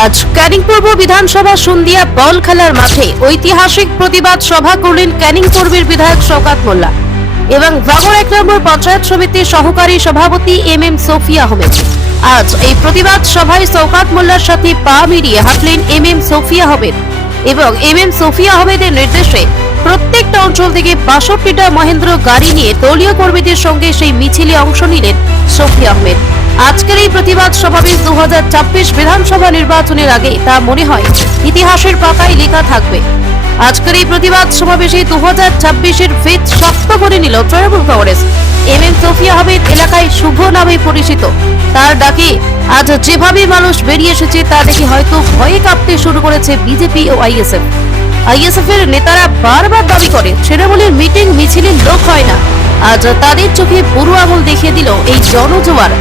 আজ ক্যানিং পূর্ব বিধানসভা সন্ধিয়া বল খেলার মাঠে ঐতিহাসিক প্রতিবাদ সভা করলেন ক্যানিং পূর্বের বিধায়ক শওকত মোল্লা এবং ভাঙড় 1 নম্বর পঞ্চায়েত সমিতির সহকারী সভাপতি এম সফিয়া আহমেদ। আজ এই প্রতিবাদ সভায় শওকত মোল্লার সাথে পা মিলিয়ে হাঁটলেন এম সফিয়া আহমেদ এবং এম সফিয়া আহমেদের নির্দেশে প্রত্যেকটা অঞ্চল থেকে 62টা মহেন্দ্র গাড়ি নিয়ে দলীয় কর্মীদের সঙ্গে সেই মিছিলে অংশ নিলেন সফিয়া আহমেদ। আজকের এই প্রতিবাদ সমাবেশ 2026 বিধানসভা নির্বাচনের আগে তা মনে হয় ইতিহাসের পাতায় লেখা থাকবে। আজকের এই প্রতিবাদ সমাবেশে 2026-এর ভিত শক্ত করে নিল তৃণমূল কংগ্রেস। এম সফিয়া আহমেদ এলাকায় শুভ নামে পরিচিত, তার ডাকে আজ যেভাবে মানুষ বেরিয়ে এসেছে তা দেখে হয়তো ভয়ে কাঁপতে শুরু করেছে বিজেপি ও আইএসএফ এর নেতারা বারবার দাবি করে তৃণমূলের মিটিং মিছিলের লোক হয় না। আজ তাদের চোখে বুড়ো আঙুল দেখিয়ে দিল এই জনজোয়ার।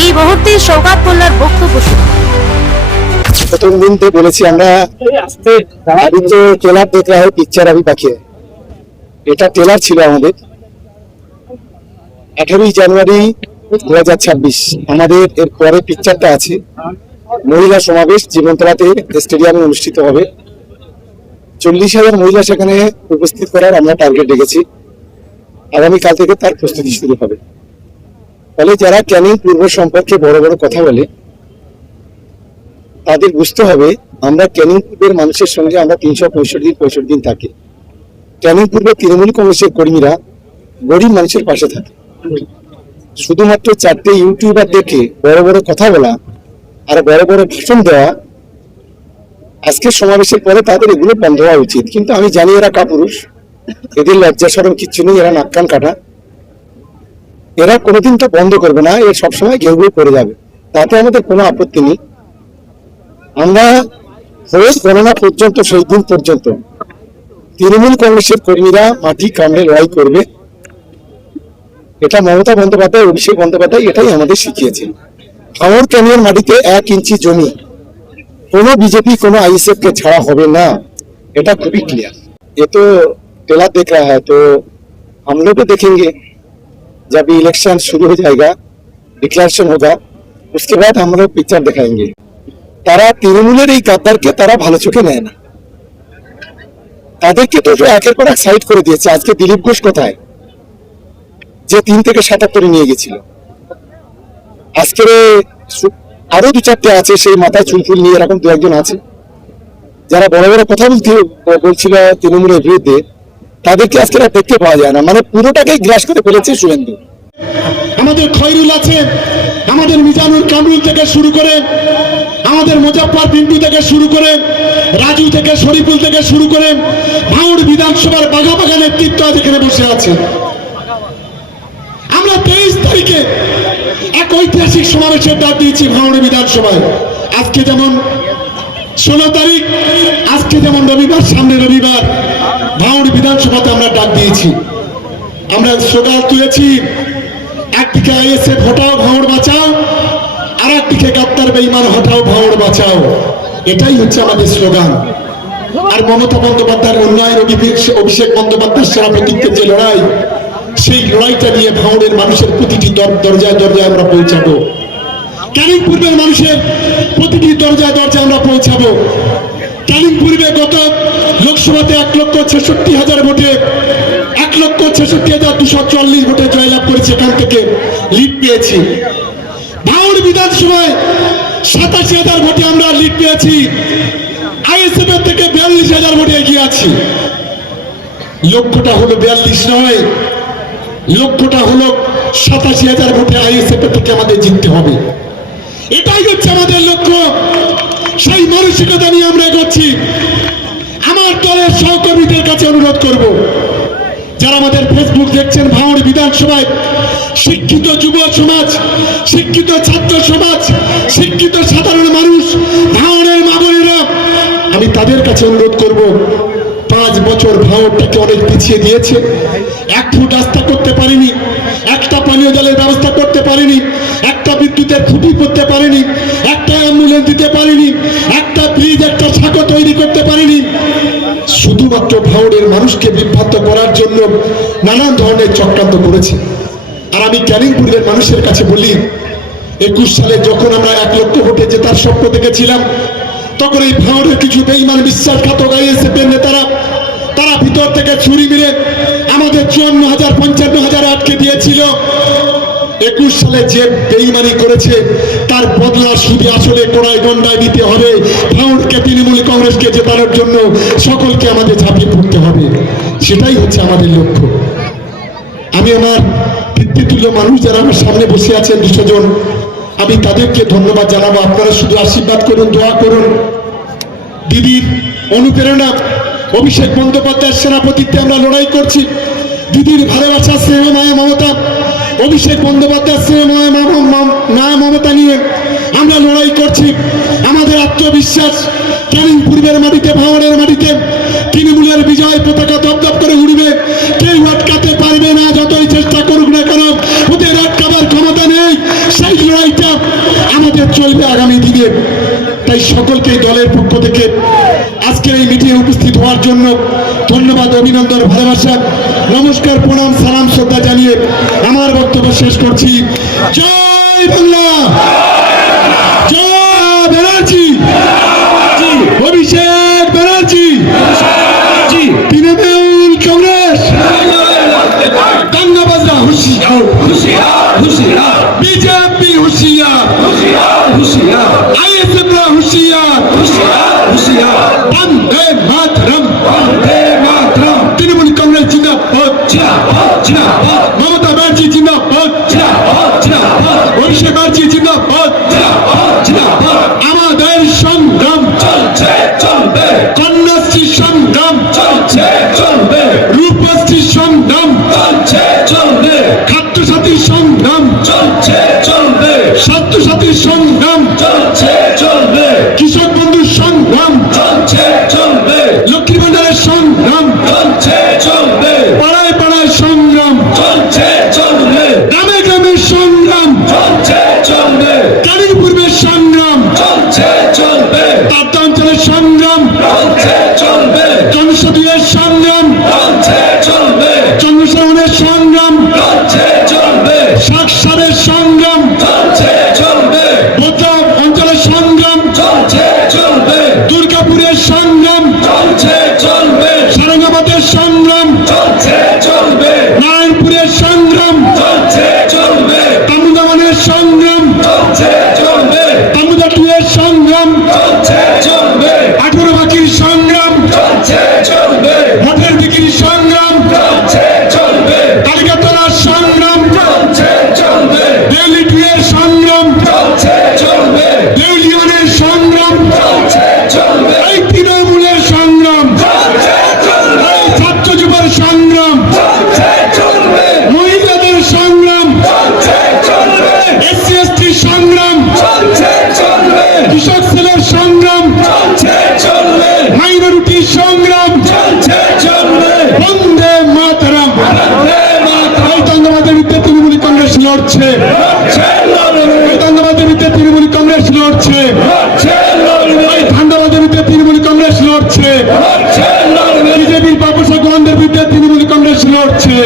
এই মুহূর্তে শওকত মোল্লার বক্তব্য শুনুন। প্রথম दिन तो বলেছি আমরা अभी तो ट्रेलर देख रहा है, पिक्चर अभी बाकी है। এটা ট্রেলার ছিল আমাদের 18 জানুয়ারি 2026 আমাদের এর পরে পিকচারটা আছে। মহিলা সমাবেশ জীবনতলাতে স্টেডিয়ামে অনুষ্ঠিত হবে। 40,000 মহিলা সেখানে উপস্থিত করার আমরা টার্গেট রেখেছি। আগামীকাল থেকে তার প্রস্তুতি শুরু হবে। ফলে যারা ক্যানিং পূর্ব সম্পর্কে বড় বড় কথা বলে তাদের বুঝতে হবে আমরা ক্যানিং পূর্বের মানুষের সঙ্গে আমরা 365 দিন থাকি। ক্যানিং পূর্বে তৃণমূল কংগ্রেসের কর্মীরা গরিব মানুষের পাশে থাকে। শুধুমাত্র 4টে ইউটিউবার দেখে বড় বড় কথা বলা আর বড় বড় ভাষণ দেওয়া, আজকের সমাবেশের পরে তাদের এগুলো বন্ধ হওয়া উচিত। কিন্তু আমি জানি এরা কাপুরুষ, এদের লজ্জা শরম কিচ্ছু নেই, এরা নাক কান কাটা, এরা কোনোদিন তো বন্ধ করবে না, এর সবসময় ঘেউ ঘেউ করে যাবে। তাতে আমাদের কোনো আপত্তি নেই। আমরা ভোট গণনা পর্যন্ত সেই দিন পর্যন্ত তৃণমূল কংগ্রেসের কর্মীরা মাটি কামড়ে লড়াই করবে। এটা মমতা বন্দ্যোপাধ্যায়, অভিষেক বন্দ্যোপাধ্যায় এটাই আমাদের শিখিয়েছে। ভাঙড় ক্যানিয়ন মাটিতে 1 इंची জমি কোনো বিজেপি কোনো आईएसएफ के ছাড়া হবে না, এটা খুবই ক্লিয়ার। ये तो ट्रेलर देख रहा है, तो हम लोग देखेंगे जब इलेक्शन शुरू हो जाएगा, डिक्लेरेशन होगा, उसके बाद हम लोग पिक्चर दिखाएंगे। তারা তৃণমূলের এই গাদ্দারকে তারা ভালো চোখে নেয় না, তাদেরকে তো একের পর এক সাইড করে দিয়েছে। আজকে দিলীপ ঘোষ কোথায়, যে 3 থেকে 77 নিয়ে গেছিল। আজকে আরো 2-4টে আছে সেই মাথায় চুলফুল নিয়ে, এরকম 2-1জন আছে যারা বড় বড় কথা বলছিল তৃণমূলের বিরুদ্ধে, তাদেরকে আজকে দেখতে পাওয়া যায় না। মানে পুরোটাকেই গ্রাস করে ফেলেছে শুভেন্দু। আমাদের খয়রুল আছে, আমাদের মিজানুর কামরুল থেকে শুরু করে, আমাদের মুজাফফর পিন্টু থেকে শুরু করে, রাজু থেকে শরীফুল থেকে শুরু করে, ভাঙড় বিধানসভার বাঘা বাঘা নেতৃত্ব এখানে বসে আছে। আমরা 23 তারিখে এক ঐতিহাসিক সমাবেশের ডাক দিয়েছি ভাঙড় বিধানসভায়। আজকে যেমন 16 তারিখ, আজকে যেমন রবিবার, সামনে রবিবার ভাঙড় বিধানসভাতে আমরা ডাক দিয়েছি। আমরা স্লোগান তুলেছি, একদিকে আইএসএফ হটাও ভাঙড় বাঁচাও, আর একদিকে গাদ্দার বেঈমান হটাও ভাঙড় বাঁচাও। এটাই হচ্ছে আমাদের স্লোগান। আর মমতা বন্দ্যোপাধ্যায়ের উন্নয়ন, অভিষেক বন্দ্যোপাধ্যায়ের সেরা প্রতীকের যে লড়াই, সেই লড়াইটা নিয়ে ভাঙড়ের মানুষের প্রতিটি দরজায় দরজায় আমরা পৌঁছাবো। ক্যানিং পূর্বের মানুষের প্রতিটি দরজায় দরজায় আমরা পৌঁছাবো। ক্যানিং পূর্বে গত লোকসভাতে 1,66,000 ভোটে 1,66,244 ভোটে জয়লাভ করেছে, এখান থেকে লিড পেয়েছি। ভাঙড় বিধানসভায় 87,000 ভোটে আমরা লিড পেয়েছি। আইএসএফ এর থেকে 42,000 ভোটে এগিয়ে আছি। লক্ষ্যটা হলো 42 নয়, লক্ষ্যটা হলো 87,000 ভোটে আইএসএফ এর থেকে আমাদের জিততে হবে। এটাই হচ্ছে আমাদের লক্ষ্য। সেই মানসিকতা নিয়ে আমরা এগোচ্ছি। আমার দলের সহকর্মীদের কাছে অনুরোধ করব, যারা আমাদের ফেসবুক দেখছেন, ভাঙড় বিধানসভায় শিক্ষিত যুব সমাজ, শিক্ষিত ছাত্র সমাজ, শিক্ষিত সাধারণ মানুষ, ভাঙড়ের মা বোনেরা, আমি তাদের কাছে অনুরোধ করব, 5 বছর ভাঙড়টাকে অনেক পিছিয়ে দিয়েছে। 1 ফুট রাস্তা করতে পারিনি, একটা পানীয় জলের ব্যবস্থা করতে পারিনি, একটা বিদ্যুতের খুঁটি করতে পারিনি, একটা অ্যাম্বুলেন্স দিতে পারিনি, একটা ব্রিজ, একটা সাঁকো তৈরি করতে পারিনি। শুধুমাত্র ভাঙড়ের মানুষকে বিভ্রান্ত করার জন্য নানান ধরনের চক্রান্ত করেছে। আর আমি ক্যানিং পূর্বের মানুষের কাছে বলি, 21 সালে যখন আমরা 1 লক্ষ ভোটে জেতার স্বপ্ন দেখেছিলাম, তখন এই ভাঙড়ের কিছু বেঈমান বিশ্বাসঘাতক আইএসএফ এর নেতারা তারা ভিতর থেকে ছুরি মেরে আমাদের 54,000 55,000 আটকে দিয়েছিল। 21 সালে যে বেঈমানি করেছে তার বদলা শুধু আসলে কড়াই গন্ডায় দিতে হবে। ভাঙড়কে তৃণমূল কংগ্রেসকে জেতানোর জন্য সকলকে আমাদের ঝাঁপিয়ে পড়তে হবে, সেটাই হচ্ছে আমাদের লক্ষ্য। আমি আমার পিতৃতুল্য মানুষ যারা আমার সামনে বসে আছেন 200 জন, আমি তাদেরকে ধন্যবাদ জানাবো। আপনারা শুধু আশীর্বাদ করুন, দোয়া করুন। দিদির অনুপ্রেরণা, অভিষেক বন্দ্যোপাধ্যায়ের সেনাপতিত্বে আমরা লড়াই করছি। দিদির ভালোবাসা, স্নেহ, মায়া, মমতা, অভিষেক বন্দ্যোপাধ্যায়ের স্নেহ, মায়া, মমতা নিয়ে আমরা লড়াই করছি। আমাদের আত্মবিশ্বাস ক্যানিং পূর্বের মাটিতে, ভাঙড়ের মাটিতে তৃণমূলের বিজয় পতাকা দপদপ করে উড়বে। কেউ আটকাতে পারবে না, যতই চেষ্টা করুক না কেন ওদের আটকাবার ক্ষমতা নেই। সেই লড়াইটা আমাদের চলবে আগামী দিনে। তাই সকলকে এই দলের পক্ষ থেকে আজকের এই মিটিংয়ে উপস্থিত হওয়ার জন্য ধন্যবাদ, অভিনন্দন, ভালোবাসা, নমস্কার, প্রণাম, সালাম, শ্রদ্ধা জানিয়ে আমার বক্তব্য শেষ করছি। জয় বাংলা, জয় ব্যানার্জি, অভিষেক ব্যানার্জি, তৃণমূল কংগ্রেস, দাঙ্গাবাজরা হুঁশিয়ার, বিজেপি হুঁশিয়ার, আইএসএফরা হুঁশিয়ার, বন্দে মাতরম, তৃণমূল কংগ্রেস জিন্দাবাদ, মমতা ব্যানার্জি জিন্দাবাদ, অভিষেক ব্যানার্জি জিন্দাবাদ। আমাদের সংগ্রাম চলছে, চলবে, কন্যাশ্রী সংগ্রাম চলছে, চলবে, রূপশ্রী সংগ্রাম চলছে, চলবে, খাদ্যসাথী সংগ্রাম চলছে, চলবে, স্বাস্থ্যসাথী সংগ্রাম চলছে, চলবে, কৃষক বন্ধুর সংগ্রাম চলছে, চলবে, লক্ষ্মী ভান্ডারের সংগ্রাম চলছে, চলবে, পাড়ায় পাড়ায় সংগ্রাম চলছে, চলবে, গ্রামে গ্রামে সংগ্রাম চলছে, চলবে, ক্যানিং পূর্বের সংগ্রাম চলছে, চলবে, তারতাঞ্চলের সংগ্রাম চলছে, চলবে, জনসাধারণের সংগ্রাম চলছে, চলবে, চন্দ্রশেখরের সংগ্রাম চলছে, চলবে, সাকসারের সংগ্রাম চলছে, চলবে, ভোজা অঞ্চলের সংগ্রাম চলছে, চলবে, দুর্গাপুরের সংগ্রাম চলছে, চলবে, সারঙ্গাবাদের সংগ্রাম চলছে, চলবে, নারায়ণপুরের সংগ্রাম চলছে, চলবে, তামুদামানের সংগ্রাম চলছে, চলবে, তামুদাটুয়ের সংগ্রাম চলছে, চলবে, 18 বাকির সংগ্রাম চলছে, চলবে, ভোটের বিক্রির সংগ্রাম চলছে, চলবে, তালিকাতলার সংগ্রাম চলছে, চলবে, দেউলি টুয়ের সংগ্রাম চলছে, চলবে, দেউলিয়নের সংগ্রাম চলছে, চলবে, এই তৃণমূলের সংগ্রাম চলছে, চলবে, এই ছাত্র যুবর সংগ্রাম চলছে, চলবে, মহিলাদের সংগ্রাম চলছে, চলবে, এসসি এসটি সংগ্রাম চলছে, চলবে, কৃষক সেলের সংগ্রাম চলছে, চলবে, মাইনরিটি সংগ্রাম চলছে, চলবে, বন্দে মাতরম, এই দাঙ্গাবাদের বিরুদ্ধে তৃণমূল কংগ্রেস লড়ছে, এই দাঙ্গাবাদের বিরুদ্ধে তৃণমূল কংগ্রেস লড়ছে, এই ধান্দাবাদের বিরুদ্ধে তৃণমূল কংগ্রেস লড়ছে, বিজেপির বাবুসা গোলামদের বিরুদ্ধে তৃণমূল কংগ্রেস লড়ছে।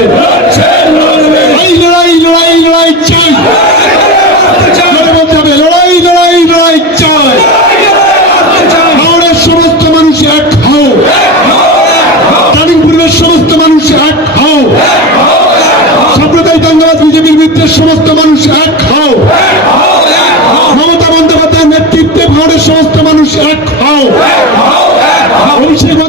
এই লড়াই লড়াই লড়াই চাই, জোরে বলতে হবে, লড়াই লড়াই লড়াই চাই। ভাঙড়ের সমস্ত মানুষ এক হও, ক্যানিং পূর্বের সমস্ত মানুষ এক হও, সাম্প্রদায়িক দাঙ্গাবাজ বিজেপির বিরুদ্ধে সমস্ত মানুষ এক হও, মমতা বন্দ্যোপাধ্যায়ের নেতৃত্বে ভাঙড়ের সমস্ত মানুষ এক হও, অভিষেক